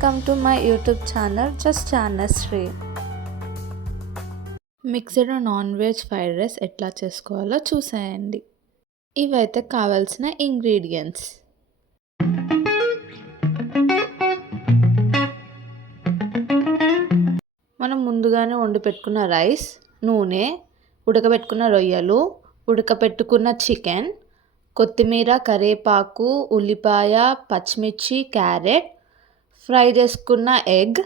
Welcome to my YouTube channel Just Chanashree. Mixed non veg fried rice ఎట్లా చేసుకోవాలో చూసేయండి. ఇవైతే కావాల్సిన ఇంగ్రీడియంట్స్. మనం ముందుగానే వండి పెట్టుకున్న రైస్, నూనె, ఉడకబెట్టుకున్న రొయ్యలు, ఉడకబెట్టుకున్న చికెన్, కొత్తిమీర, కరివేపాకు, ఉల్లిపాయ, పచ్చిమిర్చి, క్యారెట్, ఫ్రై చేసుకున్న ఎగ్,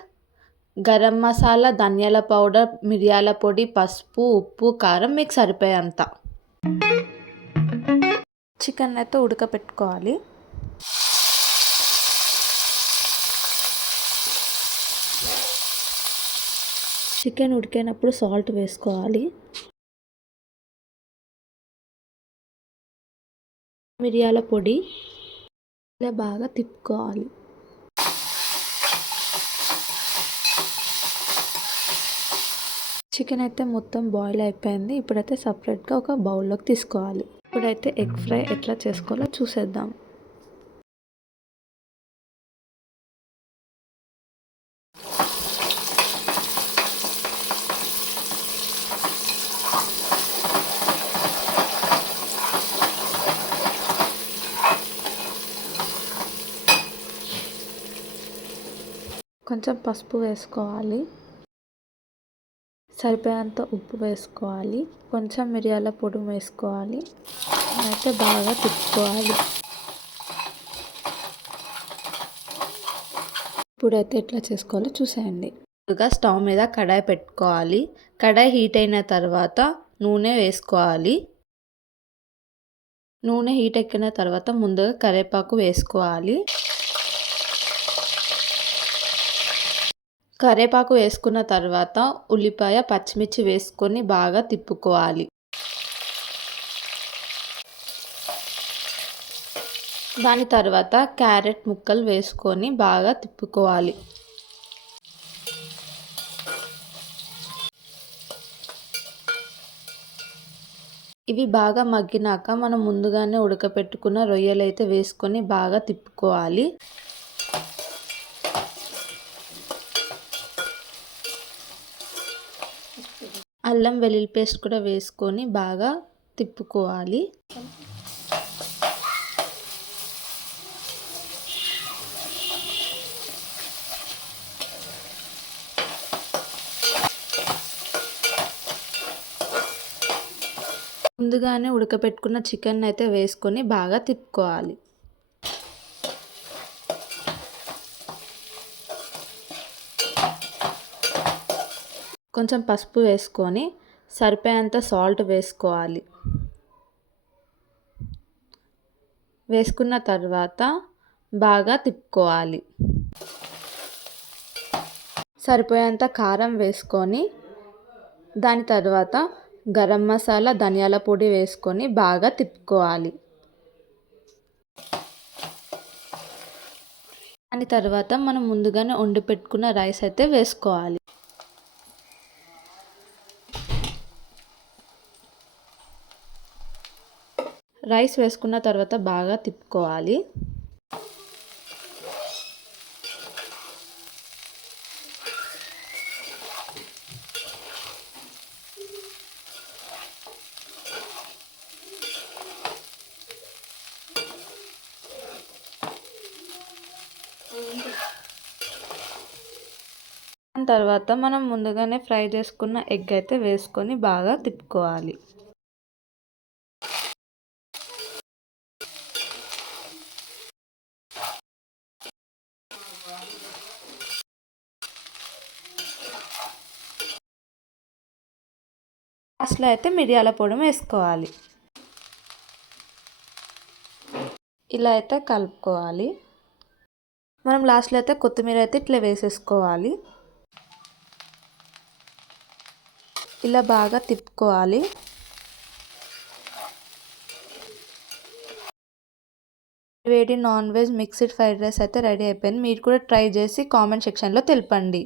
గరం మసాలా, ధనియాల పౌడర్, మిరియాల పొడి, పసుపు, ఉప్పు, కారం మీకు సరిపోయేంత. చికెన్ అయితే ఉడకపెట్టుకోవాలి. చికెన్ ఉడికేటప్పుడు సాల్ట్ వేసుకోవాలి. మిరియాల పొడి ఇలా బాగా తిప్పుకోవాలి. చికెన్ అయితే మొత్తం బాయిల్ అయిపోయింది. ఇప్పుడైతే సపరేట్గా ఒక బౌల్లోకి తీసుకోవాలి. ఇప్పుడైతే ఎగ్ ఫ్రై ఎట్లా చేసుకోవాలో చూసేద్దాం. కొంచెం పసుపు వేసుకోవాలి, సరిపోయేంత ఉప్పు వేసుకోవాలి, కొంచెం మిరియాల పొడి వేసుకోవాలి. అయితే బాగా తిప్పుకోవాలి. ఇప్పుడైతే ఎట్లా చేసుకోవాలో చూసేయండి. ముందుగా స్టవ్ మీద కడాయి పెట్టుకోవాలి. కడాయి హీట్ అయిన తర్వాత నూనె వేసుకోవాలి. నూనె హీట్ ఎక్కిన తర్వాత ముందుగా కరివేపాకు వేసుకోవాలి. కరివేపాకు వేసుకున్న తర్వాత ఉల్లిపాయ, పచ్చిమిర్చి వేసుకొని బాగా తిప్పుకోవాలి. దాని తర్వాత క్యారెట్ ముక్కలు వేసుకొని బాగా తిప్పుకోవాలి. ఇవి బాగా మగ్గినాక మనం ముందుగానే ఉడకపెట్టుకున్న రొయ్యలు అయితే వేసుకొని బాగా తిప్పుకోవాలి. అల్లం వెల్లుల్లి పేస్ట్ కూడా వేసుకొని బాగా తిప్పుకోవాలి. ముందుగానే ఉడకపెట్టుకున్న చికెన్ అయితే వేసుకొని బాగా తిప్పుకోవాలి. కొంచెం పసుపు వేసుకొని సరిపోయేంత సాల్ట్ వేసుకోవాలి. వేసుకున్న తర్వాత బాగా తిప్పుకోవాలి. సరిపోయేంత కారం వేసుకొని దాని తర్వాత గరం మసాలా, ధనియాల పొడి వేసుకొని బాగా తిప్పుకోవాలి. దాని తర్వాత మనం ముందుగానే వండి పెట్టుకున్న రైస్ అయితే వేసుకోవాలి. రైస్ వేసుకున్న తర్వాత బాగా తిప్పుకోవాలి. దాని తర్వాత మనం ముందుగానే ఫ్రై చేసుకున్న ఎగ్ అయితే వేసుకొని బాగా తిప్పుకోవాలి. లాస్ట్లో అయితే మిరియాల పొడి వేసుకోవాలి. ఇలా అయితే కలుపుకోవాలి. మనం లాస్ట్లో అయితే కొత్తిమీర అయితే ఇట్లా వేసేసుకోవాలి. ఇలా బాగా తిప్పుకోవాలి. వేడి non veg mixed fried rice అయితే రెడీ అయిపోయింది. మీరు కూడా ట్రై చేసి కామెంట్ సెక్షన్లో తెలపండి.